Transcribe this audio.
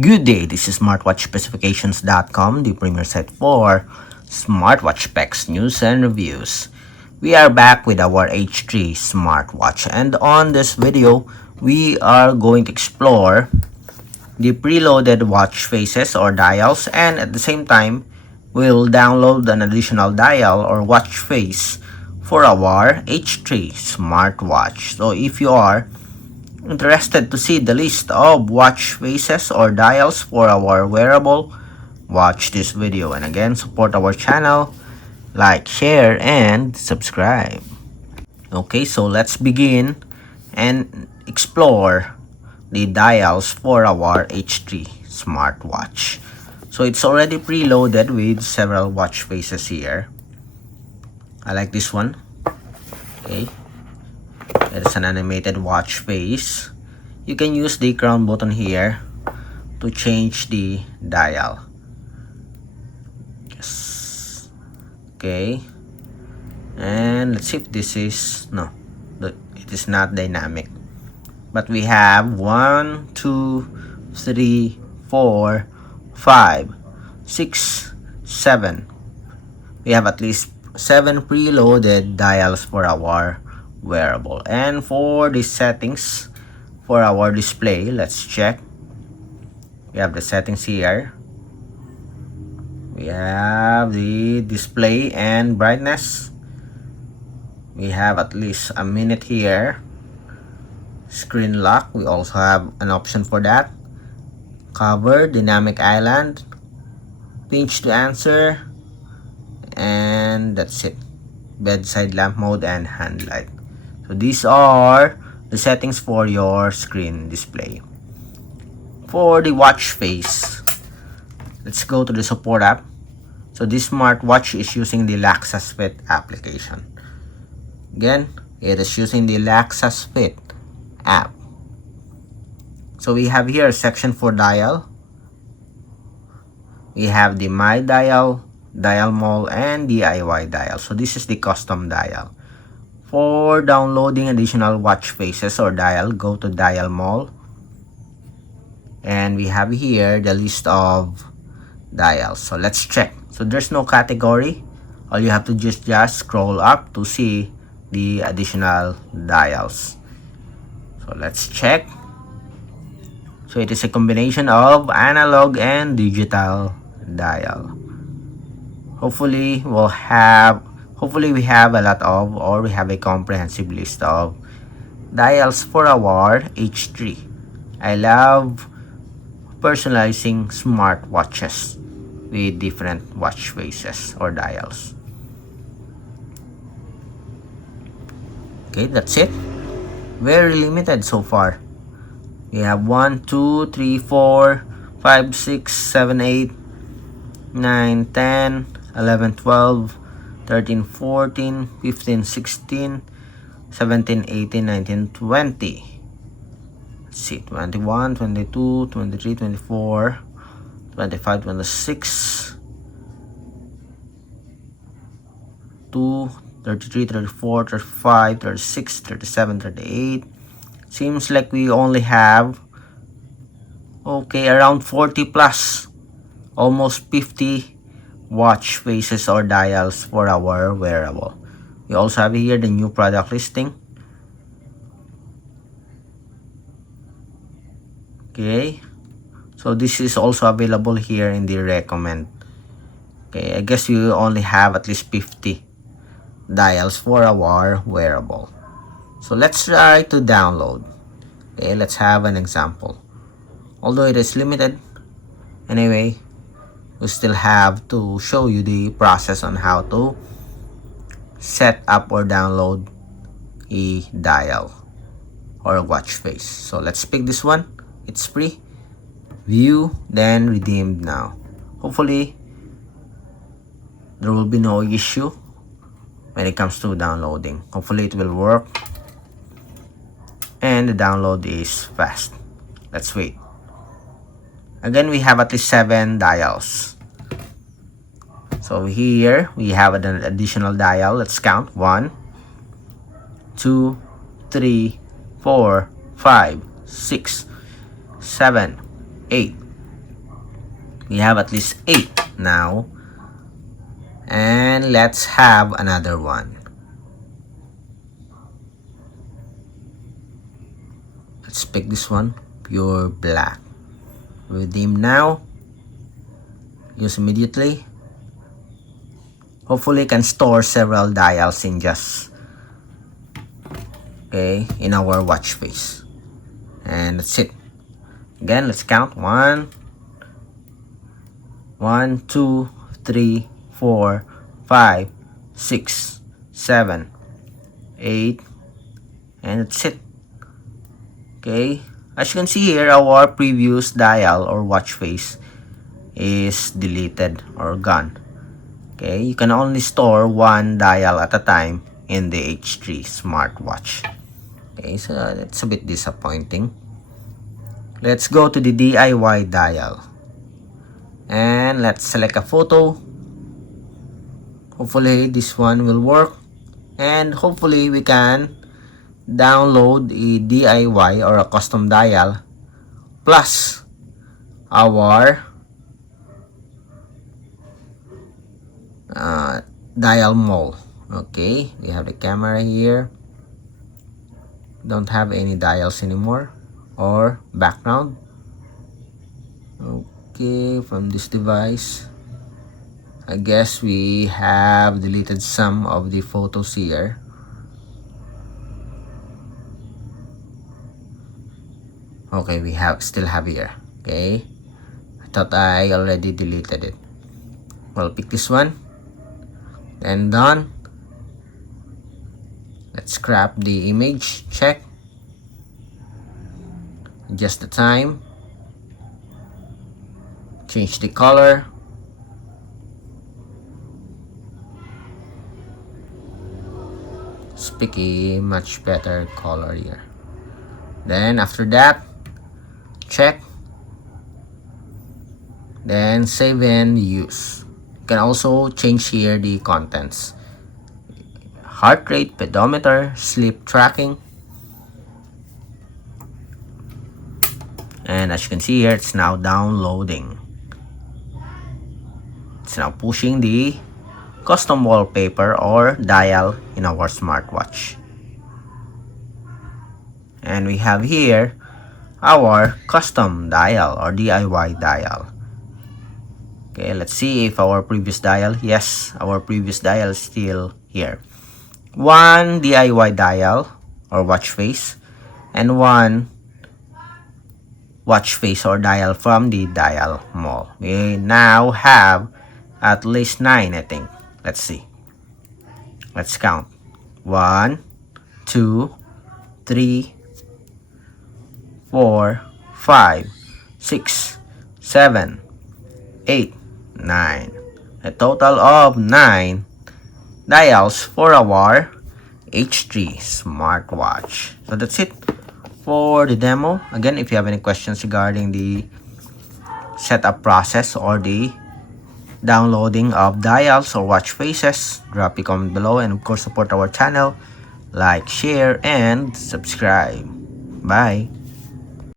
Good day, this is smartwatchspecifications.com, the premier site for smartwatch specs, news, and reviews. We are back with our H3 smartwatch, and on this video, we are going to explore the preloaded watch faces or dials, and at the same time, we'll download an additional dial or watch face for our H3 smartwatch. So if you are interested to see the list of watch faces or dials for our wearable, watch this video, and again, support our channel, like, share, and subscribe. Okay, so let's begin and explore the dials for our H3 smartwatch. So it's already preloaded with several watch faces here. I like this one. Okay, it's an animated watch face. You can use the crown button here to change the dial. Yes. Okay, and let's see if this is it is not dynamic, but we have 1 2 3 4 5 6 7. We have at least 7 preloaded dials for our wearable. And for the settings for our display, let's check. We have the settings here. We have the display and brightness. We have at least a minute here. Screen lock, we also have an option for that. Cover, dynamic island, pinch to answer, and that's it. Bedside lamp mode and hand light. So these are the settings for your screen display. For the watch face, let's go to the support app. So this smartwatch is using the Laxas Fit application. Again, it is using the Laxas Fit app. So we have here a section for dial. We have the My Dial, Dial Mall, and DIY dial. So this is the custom dial. For downloading additional watch faces or dial, go to Dial Mall. And we have here the list of dials. So let's check. So there's no category. All you have to just scroll up to see the additional dials. So let's check. So it is a combination of analog and digital dial. Hopefully we have a lot of, or we have a comprehensive list of dials for our H3. I love personalizing smartwatches with different watch faces or dials. Okay, that's it. Very limited so far. We have 1 2 3 4 5 6 7 8 9 10 11 12 13 14 15 16 17 18 19 20. Let's see, 21 22 23 24 25 26 2 33 34 35 36 37 38. Seems like we only have around 40 plus, almost 50 watch faces or dials for our wearable. We also have here the new product listing. Okay, so this is also available here in the recommend. Okay, I guess you only have at least 50 dials for our wearable. So let's try to download. Okay, let's have an example. Although it is limited, anyway, we still have to show you the process on how to set up or download a dial or a watch face. So let's pick this one. It's free. View, then redeemed now. Hopefully there will be no issue when it comes to downloading. Hopefully it will work and the download is fast. Let's wait. Again, we have at least 7 dials. So here we have an additional dial. Let's count. 1 2 3 4 5 6 7 8 We have at least 8 now. And let's have another one. Let's pick this one, pure black. Redeem now. Use immediately. Hopefully can store several dials in just in our watch face. And that's it. Again, let's count 1, 2, 3, 4, 5, 6, 7, 8, and that's it. Okay, as you can see here, our previous dial or watch face is deleted or gone. Okay, you can only store one dial at a time in the H3 smartwatch. Okay, so that's a bit disappointing. Let's go to the DIY dial and let's select a photo. Hopefully this one will work, and hopefully we can download a DIY or a custom dial plus our dial mole. Okay, we have the camera here. Don't have any dials anymore or background. Okay, from this device, I guess we have deleted some of the photos here. Okay, we still have here. Okay, I thought I already deleted it. Well, pick this one and done. Let's scrap the image. Check. Adjust the time. Change the color. Let's pick a much better color here. Then after that, check. Then save and use. You can also change here the contents. Heart rate, pedometer, sleep tracking. And as you can see here, it's now downloading. It's now pushing the custom wallpaper or dial in our smartwatch. And we have here our custom dial or DIY dial. Okay, let's see if our previous dial, yes, our previous dial is still here. One DIY dial or watch face and one watch face or dial from the dial mall. We now have at least 9, I think. Let's see. Let's count. 1, 2, 3, 4, 5, 6, 7, 8, 9. A total of 9 dials for our H3 smartwatch. So that's it for the demo. Again, if you have any questions regarding the setup process or the downloading of dials or watch faces, drop a comment below, and of course support our channel, like, share, and subscribe. Bye.